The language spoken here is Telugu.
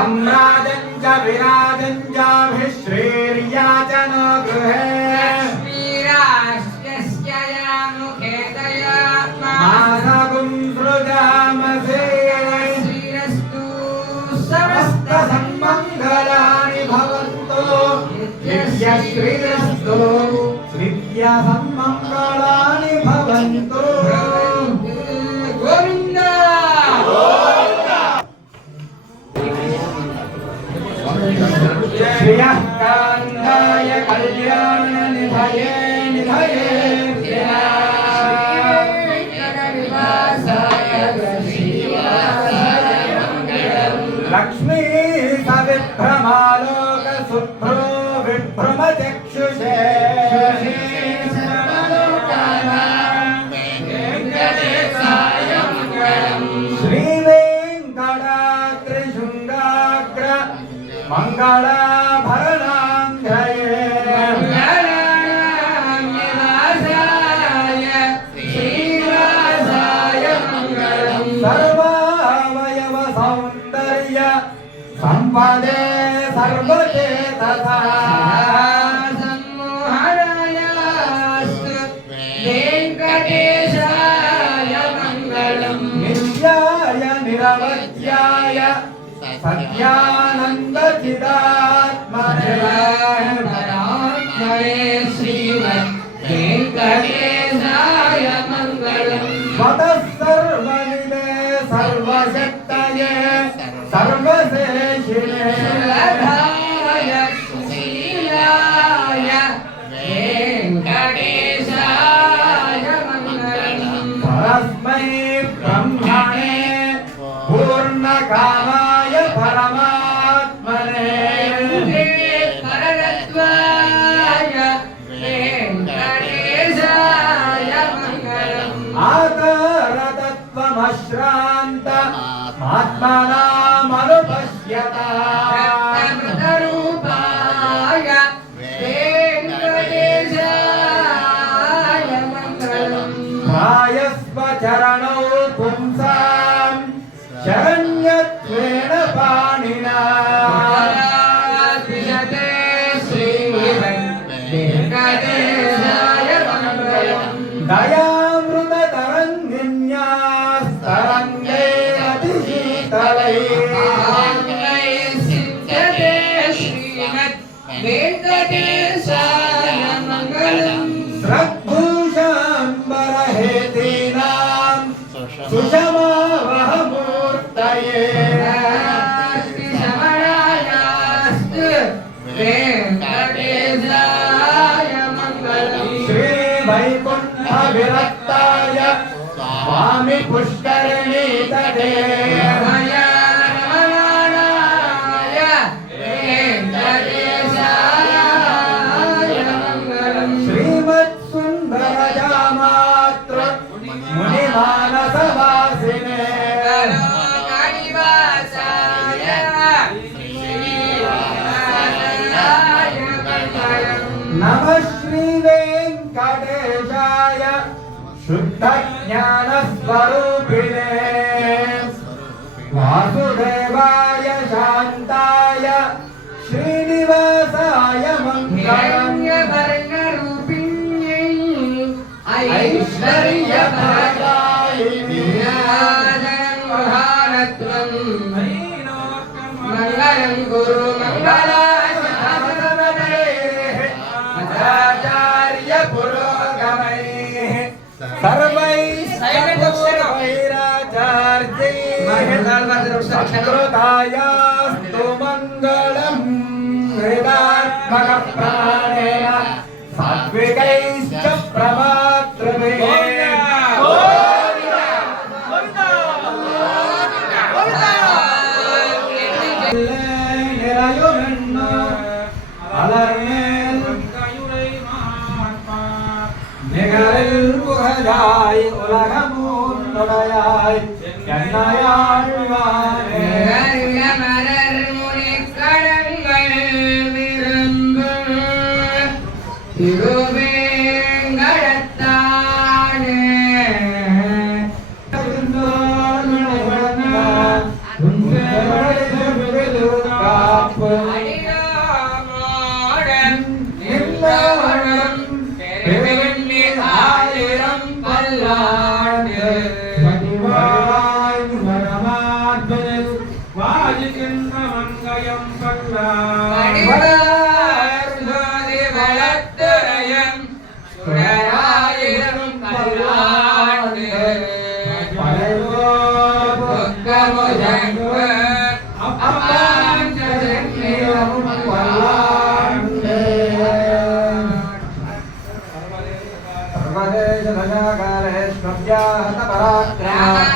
सम्राजञ्च विराजञ्चाभिश्रीर्याचन गृहे। लक्ष्मीराष्ट्रस्य यामुखे दयात्मा। श्रीरस्तु समस्तसम्मङ्गलानि भवन्तु। பிரமச்சக்ஷுஷே ஸ்ரீவேங்கடாத்ரிசுங்காக்ர மங்களாபரணாங்கயே சர்வாவயவ சௌந்தர்ய சம்பதே சர்வ निरवध्याय सत्यानन्दचिदात्मरे श्रीमद्वेङ्कटेशाय मङ्गलम् स्वतः सर्वविदे सर्वशक्तये सर्वसे कामाय परमात्मने परगत्वाय वेङ्कटेशाय मङ्गलम् आकारतत्त्वमश्रान्त आत्मनामनुपश्यतारूपाय वेङ्कटेशाय मङ्गलम् प्रायस्व चरणौ पुंसाम् शरण దయామృత తరంగిన్యాస్తరంగైరతిశీతలై శ్రీమద్ వెంకటేశాయ మంగళం శ్రద్ధూషాంబరహేతీనాం సుషమావహమూర్తయే సమయాయాస్తు नमामि पुष्करिणी तटे नमः श्रीदेव శుద్ధ జ్ఞాన స్వరూపిణే వాసుదేవాయ శాంతాయ శ్రీనివాసాయ మంగళంగవర్ణరూపిణ్యై ఐశ్వర్య మంగళం గురు మంగళాచార్య పురో సర్వై సైరాచార్యై మంగళం హృదాత్మక புகழாய் உலகமும் தொடையாய் என்னையாழ்வானே மலர் முனை கடங்கள் விரும்பு பதிவாய் மரமார்பனில் வாழுகின்ற மங்கையம் பல்லாய் दिव्याः पराक्रमः